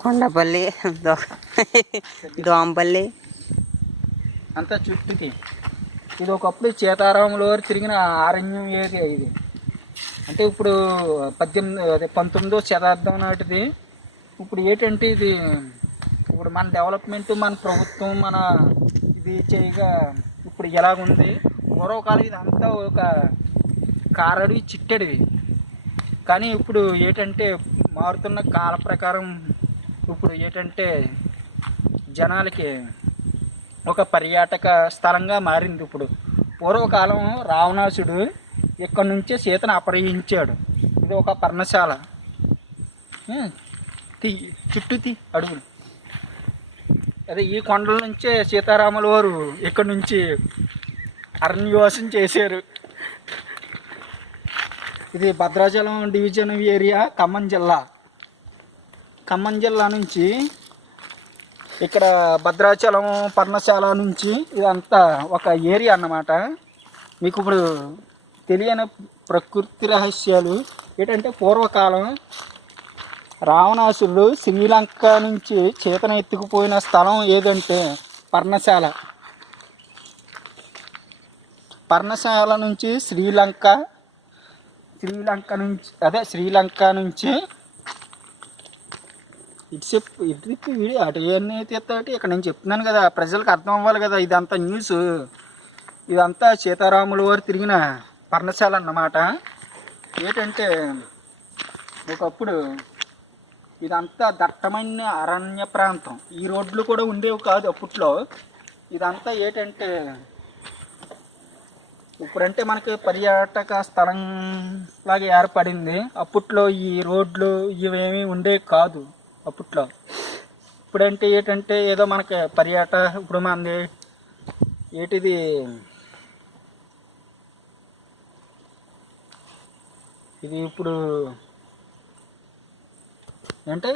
కొండపల్లి దోంపల్లి అంతా చుట్టుకి ఇది ఒకప్పుడు సీతారాములు వారు తిరిగిన అరణ్యం ఏరియా ఇది. అంటే ఇప్పుడు 19వ శతాబ్దం నాటిది. ఇప్పుడు ఏంటంటే ఇది ఇప్పుడు మన డెవలప్మెంట్, మన ప్రభుత్వం, మన ఇది చేయగా ఇప్పుడు ఎలాగుంది. పూర్వకాలం ఇది అంతా ఒక కారడివి, చిట్టడివి. కానీ ఇప్పుడు ఏంటంటే మారుతున్న కాల ప్రకారం ఇప్పుడు ఏంటంటే జనాలకి ఒక పర్యాటక స్థలంగా మారింది. ఇప్పుడు పూర్వకాలం రావణాసుడు ఇక్కడ నుంచే సీతను అపహరించాడు. ఇది ఒక పర్ణశాల. చుట్టూ అడుగులు. అదే ఈ కొండల నుంచే సీతారాముల వారు ఇక్కడ నుంచి అరణ్యవాసం చేశారు. ఇది భద్రాచలం డివిజన్ ఏరియా, ఖమ్మం జిల్లా. ఖమ్మం జిల్లా నుంచి ఇక్కడ భద్రాచలం పర్ణశాల నుంచి ఇదంతా ఒక ఏరియా అన్నమాట. మీకు ఇప్పుడు తెలియని ప్రకృతి రహస్యాలు ఏంటంటే పూర్వకాలం రావణాసురుడు శ్రీలంక నుంచి సీతను ఎత్తుకుపోయిన స్థలం ఏదంటే పర్ణశాల. పర్ణశాల నుంచి శ్రీలంక నుంచి ఇటు వీడియో అటు ఇవన్నీ తీస్తాటి. ఇక్కడ నేను చెప్తున్నాను కదా, ప్రజలకు అర్థం అవ్వాలి కదా. ఇదంతా న్యూస్. ఇదంతా సీతారాముల వారు తిరిగిన పర్ణశాల అన్నమాట. ఏంటంటే ఒకప్పుడు ఇదంతా దట్టమైన అరణ్య ప్రాంతం. ఈ రోడ్లు కూడా ఉండేవి కాదు అప్పట్లో. ఇదంతా ఏంటంటే ఇప్పుడంటే మనకి పర్యాటక స్థలం లాగా ఏర్పడింది. అప్పట్లో ఈ రోడ్లు ఇవేమీ ఉండేవి కాదు అప్పట్లో. ఇప్పుడంటే ఏంటంటే ఏదో మనకి ఇప్పుడు మనది ఏటిది ఇది ఇప్పుడు అంటే